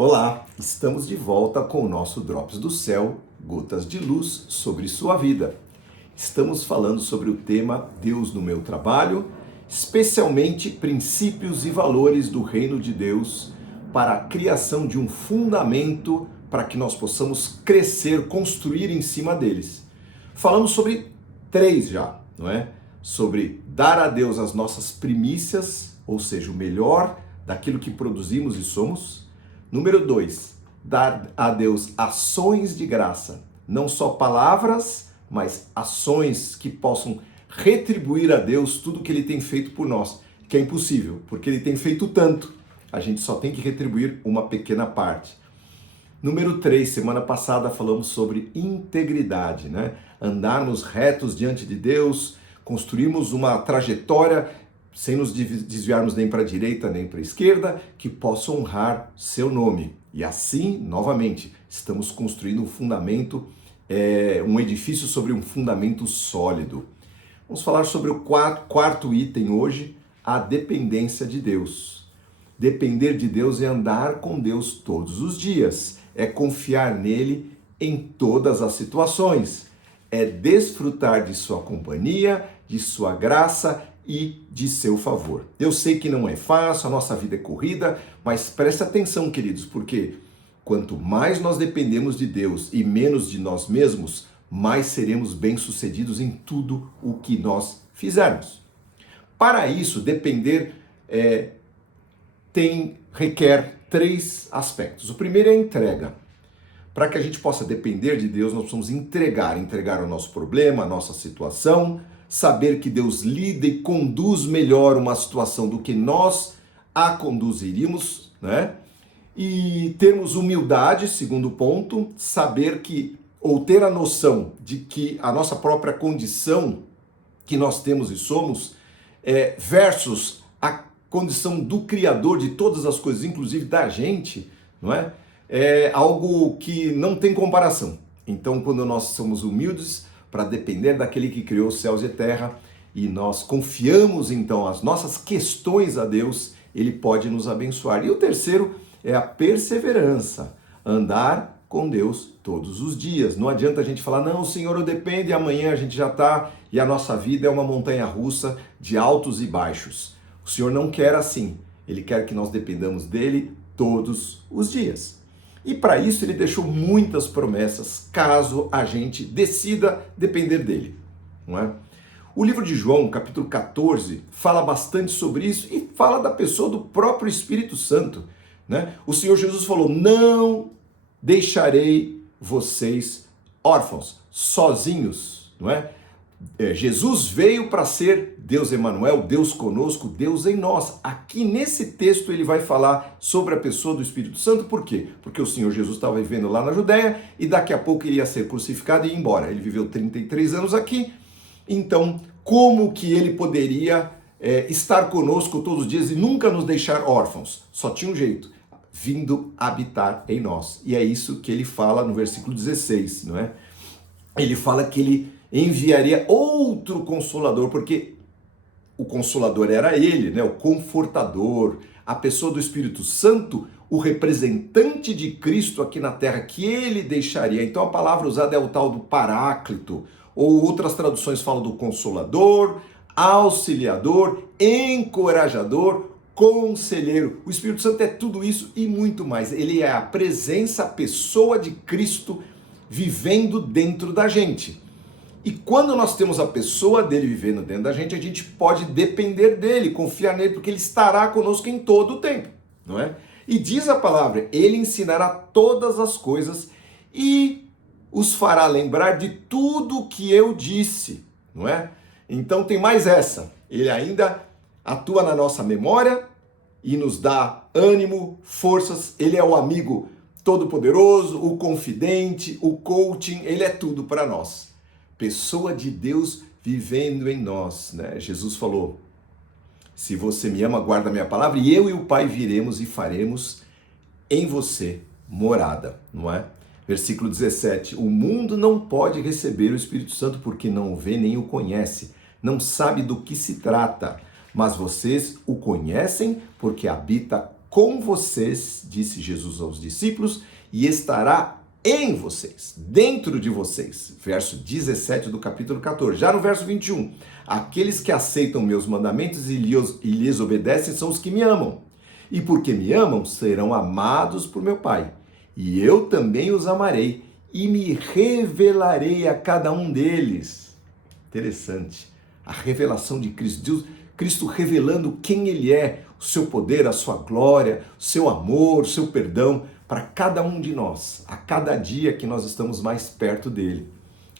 Olá, estamos de volta com o nosso Drops do Céu, gotas de luz sobre sua vida. Estamos falando sobre o tema Deus no meu trabalho, especialmente princípios e valores do reino de Deus para a criação de um fundamento para que nós possamos crescer, construir em cima deles. Falamos sobre 3 já, não é? Sobre dar a Deus as nossas primícias, ou seja, o melhor daquilo que produzimos e somos. Número 2, dar a Deus ações de graça, não só palavras, mas ações que possam retribuir a Deus tudo que Ele tem feito por nós, que é impossível, porque Ele tem feito tanto, a gente só tem que retribuir uma pequena parte. Número 3, semana passada falamos sobre integridade, né? Andarmos retos diante de Deus, construirmos uma trajetória sem nos desviarmos nem para a direita nem para a esquerda, que possa honrar seu nome. E assim, novamente, estamos construindo um fundamento, um edifício sobre um fundamento sólido. Vamos falar sobre o quarto item hoje, a dependência de Deus. Depender de Deus é andar com Deus todos os dias, é confiar nele em todas as situações, é desfrutar de sua companhia, de sua graça e de seu favor. Eu sei que não é fácil, a nossa vida é corrida, mas presta atenção, queridos, porque quanto mais nós dependemos de Deus e menos de nós mesmos, mais seremos bem-sucedidos em tudo o que nós fizermos. Para isso, depender requer 3 aspectos. O primeiro é a entrega. Para que a gente possa depender de Deus, nós precisamos entregar o nosso problema, a nossa situação, saber que Deus lida e conduz melhor uma situação do que nós a conduziríamos, né? E termos humildade, segundo ponto, saber que, ou ter a noção de que a nossa própria condição que nós temos e somos, versus a condição do Criador de todas as coisas, inclusive da gente, não é? É algo que não tem comparação. Então, quando nós somos humildes para depender daquele que criou os céus e a terra, e nós confiamos então as nossas questões a Deus, Ele pode nos abençoar. E o terceiro é a perseverança, andar com Deus todos os dias. Não adianta a gente falar, não, Senhor, eu dependo, e amanhã a gente já está, e a nossa vida é uma montanha-russa de altos e baixos. O Senhor não quer assim, Ele quer que nós dependamos dEle todos os dias. E para isso Ele deixou muitas promessas, caso a gente decida depender dEle, não é? O livro de João, capítulo 14, fala bastante sobre isso e fala da pessoa do próprio Espírito Santo, né? O Senhor Jesus falou, não deixarei vocês órfãos, sozinhos, não é? Jesus veio para ser Deus Emanuel, Deus conosco, Deus em nós. Aqui nesse texto ele vai falar sobre a pessoa do Espírito Santo, por quê? Porque o Senhor Jesus estava vivendo lá na Judéia e daqui a pouco ele ia ser crucificado e ir embora. Ele viveu 33 anos aqui, então como que ele poderia estar conosco todos os dias e nunca nos deixar órfãos? Só tinha um jeito, vindo habitar em nós. E é isso que ele fala no versículo 16, não é? Ele fala que ele enviaria outro Consolador, porque o Consolador era ele, né? O Confortador, a pessoa do Espírito Santo, o representante de Cristo aqui na terra, que ele deixaria. Então a palavra usada é o tal do Paráclito, ou outras traduções falam do Consolador, Auxiliador, Encorajador, Conselheiro. O Espírito Santo é tudo isso e muito mais. Ele é a presença, a pessoa de Cristo vivendo dentro da gente. E quando nós temos a pessoa dele vivendo dentro da gente, a gente pode depender dele, confiar nele, porque ele estará conosco em todo o tempo, não é? E diz a palavra, ele ensinará todas as coisas e os fará lembrar de tudo que eu disse, não é? Então tem mais essa, ele ainda atua na nossa memória e nos dá ânimo, forças, ele é o amigo todo-poderoso, o confidente, o coaching, ele é tudo para nós. Pessoa de Deus vivendo em nós, né? Jesus falou, se você me ama, guarda a minha palavra, e eu e o Pai viremos e faremos em você morada, não é? Versículo 17, o mundo não pode receber o Espírito Santo porque não o vê nem o conhece, não sabe do que se trata, mas vocês o conhecem porque habita com vocês, disse Jesus aos discípulos, e estará em vocês, dentro de vocês. Verso 17 do capítulo 14. Já no verso 21, aqueles que aceitam meus mandamentos e lhes obedecem são os que me amam. E porque me amam, serão amados por meu Pai. E eu também os amarei e me revelarei a cada um deles. Interessante. A revelação de Cristo. Deus, Cristo revelando quem Ele é, o seu poder, a sua glória, o seu amor, o seu perdão para cada um de nós, a cada dia que nós estamos mais perto dele.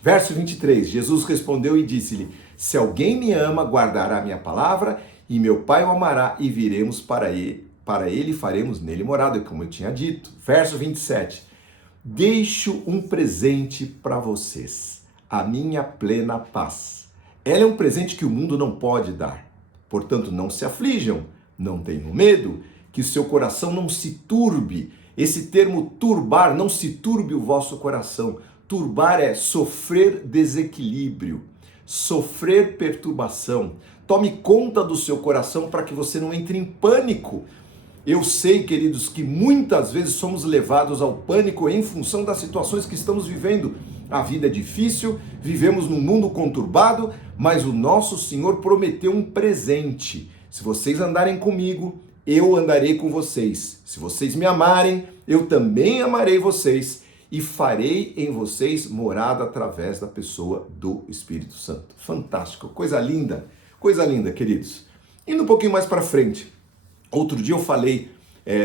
Verso 23, Jesus respondeu e disse-lhe, se alguém me ama, guardará a minha palavra, e meu Pai o amará, e viremos para ele faremos nele morada, como eu tinha dito. Verso 27, deixo um presente para vocês, a minha plena paz. Ela é um presente que o mundo não pode dar. Portanto, não se aflijam, não tenham medo, que o seu coração não se turbe. Esse termo turbar, não se turbe o vosso coração. Turbar é sofrer desequilíbrio, sofrer perturbação. Tome conta do seu coração para que você não entre em pânico. Eu sei, queridos, que muitas vezes somos levados ao pânico em função das situações que estamos vivendo. A vida é difícil, vivemos num mundo conturbado, mas o nosso Senhor prometeu um presente. Se vocês andarem comigo, eu andarei com vocês. Se vocês me amarem, eu também amarei vocês e farei em vocês morada através da pessoa do Espírito Santo. Fantástico, coisa linda, queridos. Indo um pouquinho mais para frente, outro dia eu falei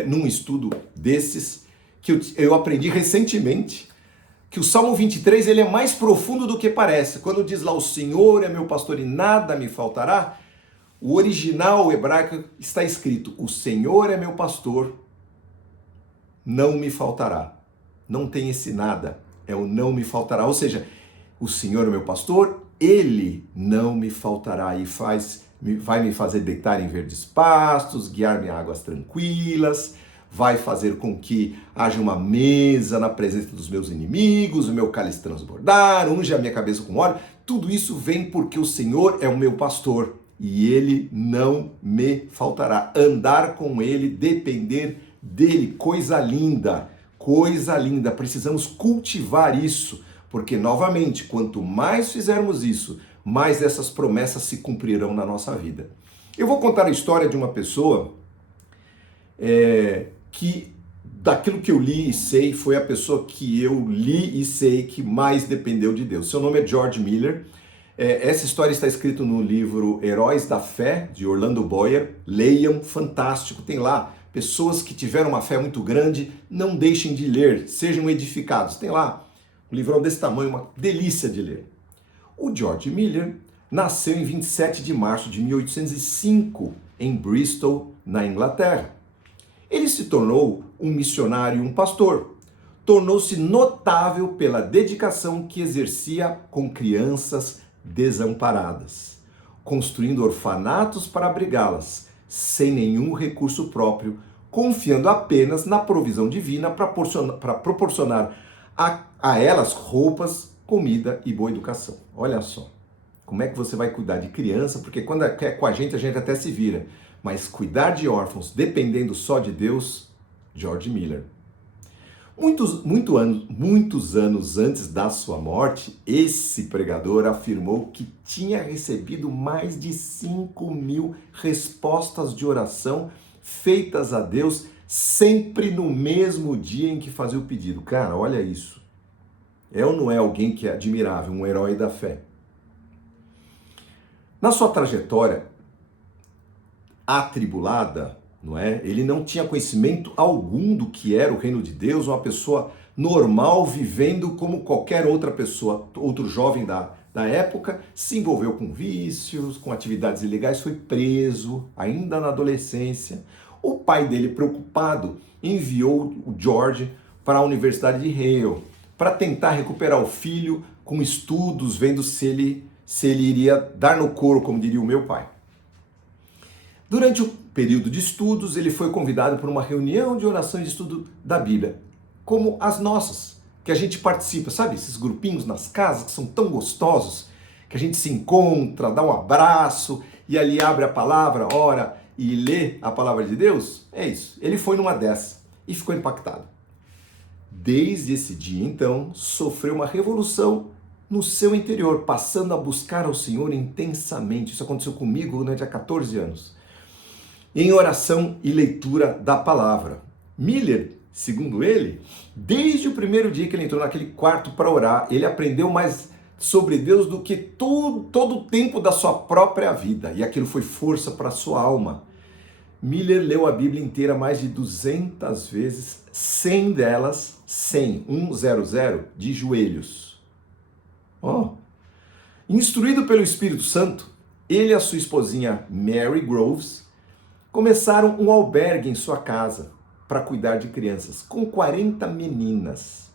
num estudo desses, que eu aprendi recentemente, que o Salmo 23 ele é mais profundo do que parece. Quando diz lá, o Senhor é meu pastor e nada me faltará, o original hebraico está escrito, o Senhor é meu pastor, não me faltará. Não tem esse nada, é o não me faltará. Ou seja, o Senhor é meu pastor, Ele não me faltará e vai me fazer deitar em verdes pastos, guiar-me a águas tranquilas, vai fazer com que haja uma mesa na presença dos meus inimigos, o meu cálice transbordar, unge a minha cabeça com óleo. Tudo isso vem porque o Senhor é o meu pastor e Ele não me faltará. Andar com Ele, depender dEle, coisa linda, precisamos cultivar isso, porque novamente, quanto mais fizermos isso, mais essas promessas se cumprirão na nossa vida. Eu vou contar a história de uma pessoa que, daquilo que eu li e sei, foi a pessoa que eu li e sei que mais dependeu de Deus. Seu nome é George Miller. Essa história está escrita no livro Heróis da Fé, de Orlando Boyer. Leiam, fantástico, tem lá pessoas que tiveram uma fé muito grande, não deixem de ler, sejam edificados. Tem lá um livrão desse tamanho, uma delícia de ler. O George Miller nasceu em 27 de março de 1805, em Bristol, na Inglaterra. Ele se tornou um missionário e um pastor. Tornou-se notável pela dedicação que exercia com crianças desamparadas, construindo orfanatos para abrigá-las, sem nenhum recurso próprio, confiando apenas na provisão divina para proporcionar a elas roupas, comida e boa educação. Olha só, como é que você vai cuidar de criança, porque quando é com a gente até se vira, mas cuidar de órfãos dependendo só de Deus, George Miller. Muitos anos antes da sua morte, esse pregador afirmou que tinha recebido mais de 5.000 respostas de oração feitas a Deus, sempre no mesmo dia em que fazia o pedido. Cara, olha isso. É ou não é alguém que é admirável, um herói da fé? Na sua trajetória atribulada, não é? Ele não tinha conhecimento algum do que era o reino de Deus, uma pessoa normal vivendo como qualquer outra pessoa, outro jovem da época, se envolveu com vícios, com atividades ilegais, foi preso ainda na adolescência. O pai dele, preocupado, enviou o George para a Universidade de Yale para tentar recuperar o filho com estudos, vendo se ele iria dar no couro, como diria o meu pai. Durante o período de estudos, ele foi convidado para uma reunião de oração e de estudo da Bíblia, como as nossas, que a gente participa, sabe? Esses grupinhos nas casas que são tão gostosos, que a gente se encontra, dá um abraço e ali abre a palavra, ora e lê a palavra de Deus? É isso. Ele foi numa dessas e ficou impactado. Desde esse dia, então, sofreu uma revolução no seu interior, passando a buscar ao Senhor intensamente. Isso aconteceu comigo, né, há 14 anos. Em oração e leitura da palavra. Miller, segundo ele, desde o primeiro dia que ele entrou naquele quarto para orar, ele aprendeu mais sobre Deus do que todo o tempo da sua própria vida. E aquilo foi força para a sua alma. Miller leu a Bíblia inteira mais de 200 vezes, 100 delas, 100, de joelhos. Instruído pelo Espírito Santo, ele e a sua esposinha Mary Groves começaram um albergue em sua casa para cuidar de crianças, com 40 meninas.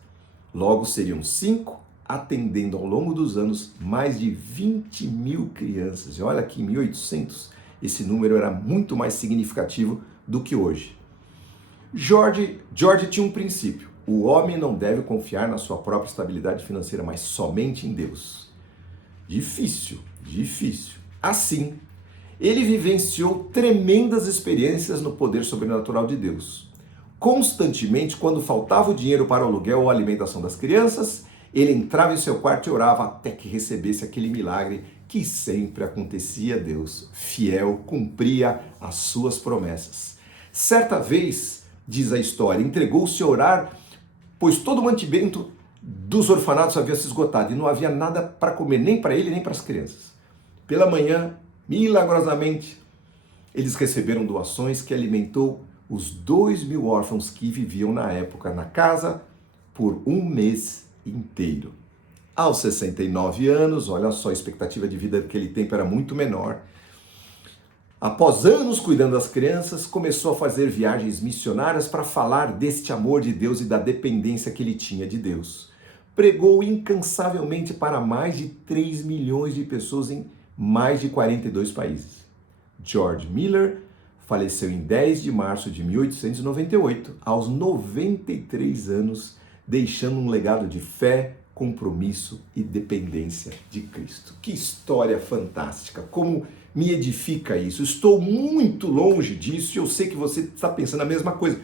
Logo seriam 5, atendendo ao longo dos anos mais de 20 mil crianças. E olha que em 1800 esse número era muito mais significativo do que hoje. George tinha um princípio: o homem não deve confiar na sua própria estabilidade financeira, mas somente em Deus. Difícil. Assim, ele vivenciou tremendas experiências no poder sobrenatural de Deus. Constantemente, quando faltava o dinheiro para o aluguel ou a alimentação das crianças, ele entrava em seu quarto e orava até que recebesse aquele milagre que sempre acontecia. Deus, fiel, cumpria as suas promessas. Certa vez, diz a história, entregou-se a orar, pois todo o mantimento dos orfanatos havia se esgotado e não havia nada para comer, nem para ele, nem para as crianças. Pela manhã, milagrosamente, eles receberam doações que alimentou os 2.000 órfãos que viviam na época na casa por um mês inteiro. Aos 69 anos, olha só, a expectativa de vida daquele tempo era muito menor. Após anos cuidando das crianças, começou a fazer viagens missionárias para falar deste amor de Deus e da dependência que ele tinha de Deus. Pregou incansavelmente para mais de 3 milhões de pessoas em mais de 42 países. George Miller faleceu em 10 de março de 1898, aos 93 anos, deixando um legado de fé, compromisso e dependência de Cristo. Que história fantástica! Como me edifica isso? Estou muito longe disso e eu sei que você está pensando a mesma coisa.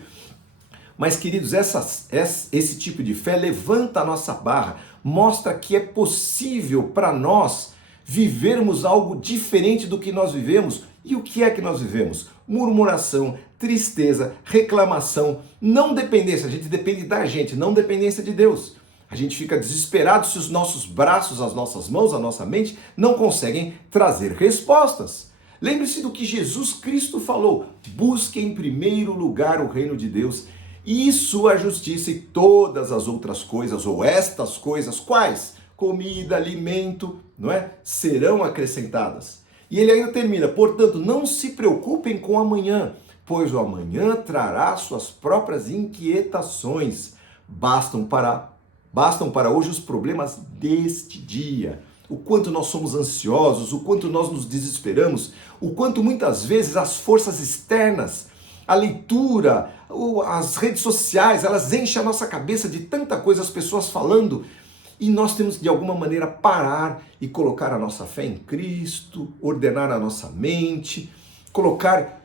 Mas, queridos, esse tipo de fé levanta a nossa barra, mostra que é possível para nós vivermos algo diferente do que nós vivemos. E o que é que nós vivemos? Murmuração, tristeza, reclamação, não dependência. A gente depende da gente, não dependência de Deus. A gente fica desesperado se os nossos braços, as nossas mãos, a nossa mente não conseguem trazer respostas. Lembre-se do que Jesus Cristo falou: busque em primeiro lugar o reino de Deus e sua justiça, e todas as outras coisas, ou estas coisas, quais? Comida, alimento, não é? Serão acrescentadas. E ele ainda termina: portanto, não se preocupem com amanhã, pois o amanhã trará suas próprias inquietações. Bastam para hoje os problemas deste dia. O quanto nós somos ansiosos, o quanto nós nos desesperamos, o quanto muitas vezes as forças externas, a leitura, as redes sociais, elas enchem a nossa cabeça de tanta coisa, as pessoas falando, e nós temos de alguma maneira parar e colocar a nossa fé em Cristo, ordenar a nossa mente,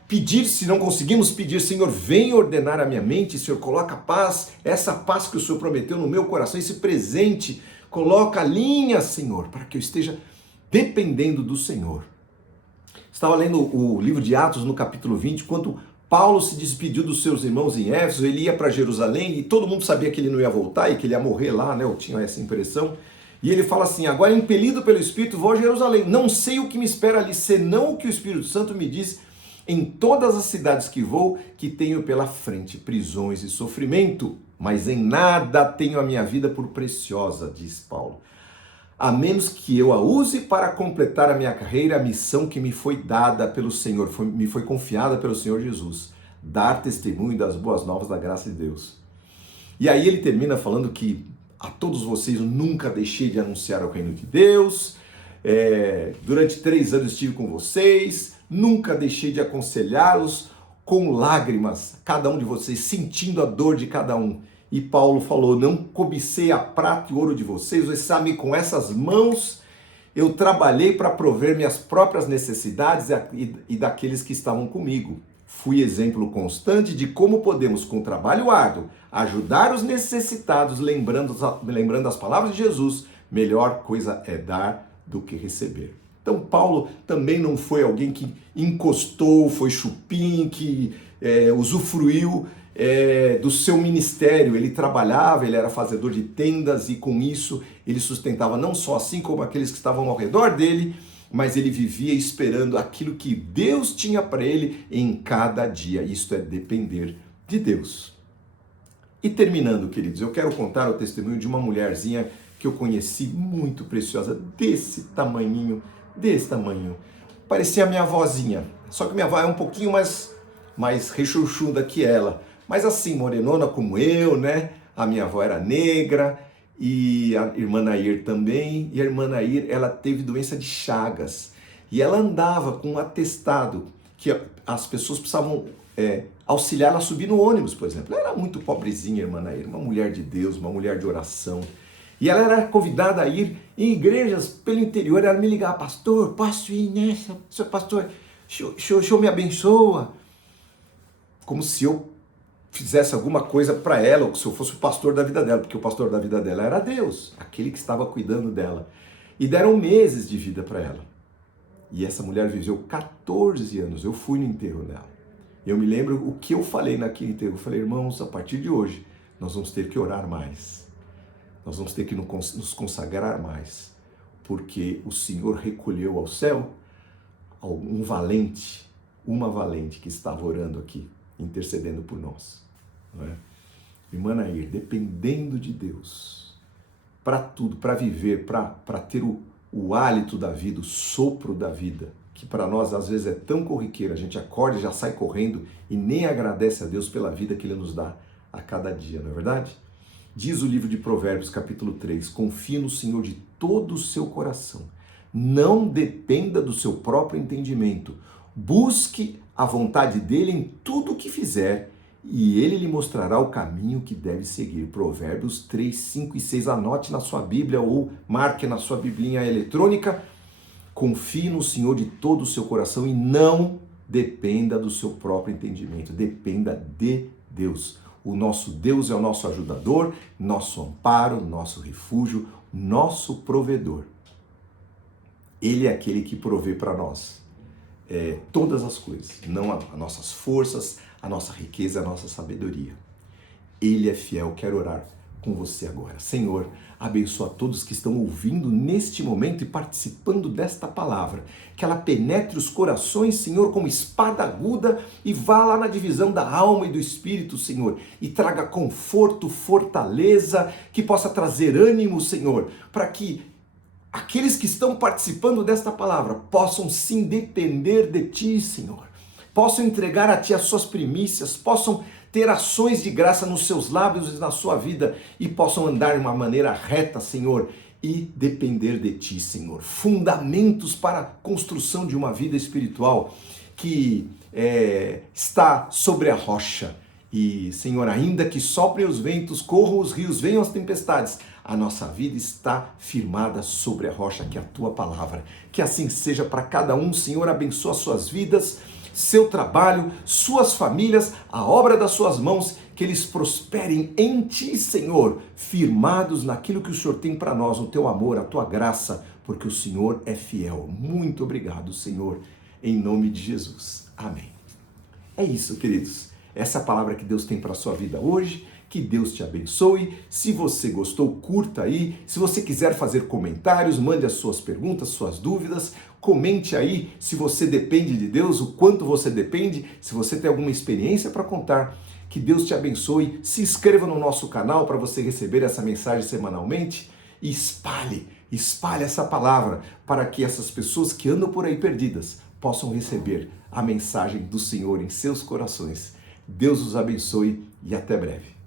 pedir, se não conseguimos pedir: Senhor, vem ordenar a minha mente, Senhor, coloca paz, essa paz que o Senhor prometeu no meu coração, esse presente, coloca a linha, Senhor, para que eu esteja dependendo do Senhor. Estava lendo o livro de Atos no capítulo 20, quando Paulo se despediu dos seus irmãos em Éfeso, ele ia para Jerusalém e todo mundo sabia que ele não ia voltar e que ele ia morrer lá, né? Eu tinha essa impressão. E ele fala assim: agora, impelido pelo Espírito, vou a Jerusalém, não sei o que me espera ali, senão o que o Espírito Santo me diz: em todas as cidades que vou, que tenho pela frente prisões e sofrimento, mas em nada tenho a minha vida por preciosa, diz Paulo, a menos que eu a use para completar a minha carreira, a missão que me foi dada pelo Senhor, me foi confiada pelo Senhor Jesus, dar testemunho das boas novas da graça de Deus. E aí ele termina falando que a todos vocês eu nunca deixei de anunciar o reino de Deus, durante 3 anos estive com vocês, nunca deixei de aconselhá-los com lágrimas, cada um de vocês, sentindo a dor de cada um. E Paulo falou: não cobicei a prata e ouro de vocês, sabe, com essas mãos eu trabalhei para prover minhas próprias necessidades e daqueles que estavam comigo. Fui exemplo constante de como podemos, com trabalho árduo, ajudar os necessitados, lembrando as palavras de Jesus: melhor coisa é dar do que receber. Então Paulo também não foi alguém que encostou, foi chupim, que usufruiu do seu ministério. Ele trabalhava, ele era fazedor de tendas e com isso ele sustentava não só assim como aqueles que estavam ao redor dele, mas ele vivia esperando aquilo que Deus tinha para ele em cada dia. Isto é depender de Deus. E terminando, queridos, eu quero contar o testemunho de uma mulherzinha que eu conheci, muito preciosa, desse tamanho. Parecia a minha avózinha, só que minha avó é um pouquinho mais rechonchuda que ela. Mas assim, morenona como eu, né? A minha avó era negra, e a irmã Nair também. E a irmã Nair, ela teve doença de Chagas. E ela andava com um atestado que as pessoas precisavam auxiliar ela a subir no ônibus, por exemplo. Ela era muito pobrezinha, a irmã Nair, uma mulher de Deus, uma mulher de oração. E ela era convidada a ir em igrejas pelo interior. Ela me ligava: pastor, posso ir nessa? Seu pastor, o senhor me abençoa. Como se eu fizesse alguma coisa para ela, ou se eu fosse o pastor da vida dela, porque o pastor da vida dela era Deus, aquele que estava cuidando dela. E deram meses de vida para ela. E essa mulher viveu 14 anos. Eu fui no enterro dela. Eu me lembro o que eu falei naquele enterro. Eu falei: irmãos, a partir de hoje, nós vamos ter que orar mais. Nós vamos ter que nos consagrar mais. Porque o Senhor recolheu ao céu um valente, uma valente que estava orando aqui, intercedendo por nós. Não é? Irmã Nair, dependendo de Deus, para tudo, para viver, para ter o hálito da vida, o sopro da vida, que para nós às vezes é tão corriqueiro, a gente acorda e já sai correndo e nem agradece a Deus pela vida que Ele nos dá a cada dia, não é verdade? Diz o livro de Provérbios, capítulo 3, confie no Senhor de todo o seu coração, não dependa do seu próprio entendimento, busque a vontade dele em tudo o que fizer e ele lhe mostrará o caminho que deve seguir. Provérbios 3, 5 e 6. Anote na sua Bíblia ou marque na sua biblinha eletrônica. Confie no Senhor de todo o seu coração e não dependa do seu próprio entendimento. Dependa de Deus. O nosso Deus é o nosso ajudador, nosso amparo, nosso refúgio, nosso provedor. Ele é aquele que provê para nós todas as coisas, não as nossas forças, a nossa riqueza, a nossa sabedoria. Ele é fiel. Quero orar com você agora. Senhor, abençoa todos que estão ouvindo neste momento e participando desta palavra. Que ela penetre os corações, Senhor, como espada aguda e vá lá na divisão da alma e do espírito, Senhor, e traga conforto, fortaleza, que possa trazer ânimo, Senhor, para que aqueles que estão participando desta palavra possam sim depender de Ti, Senhor. Possam entregar a Ti as suas primícias, possam ter ações de graça nos seus lábios e na sua vida e possam andar de uma maneira reta, Senhor, e depender de Ti, Senhor. Fundamentos para a construção de uma vida espiritual que está sobre a rocha. E, Senhor, ainda que soprem os ventos, corram os rios, venham as tempestades, a nossa vida está firmada sobre a rocha, que é a Tua palavra. Que assim seja para cada um, Senhor, abençoa suas vidas, seu trabalho, suas famílias, a obra das suas mãos, que eles prosperem em Ti, Senhor, firmados naquilo que o Senhor tem para nós, no Teu amor, a Tua graça, porque o Senhor é fiel. Muito obrigado, Senhor, em nome de Jesus. Amém. É isso, queridos. Essa é a palavra que Deus tem para a sua vida hoje. Que Deus te abençoe. Se você gostou, curta aí. Se você quiser fazer comentários, mande as suas perguntas, suas dúvidas. Comente aí se você depende de Deus, o quanto você depende, se você tem alguma experiência para contar. Que Deus te abençoe. Se inscreva no nosso canal para você receber essa mensagem semanalmente. E espalhe essa palavra para que essas pessoas que andam por aí perdidas possam receber a mensagem do Senhor em seus corações. Deus os abençoe e até breve.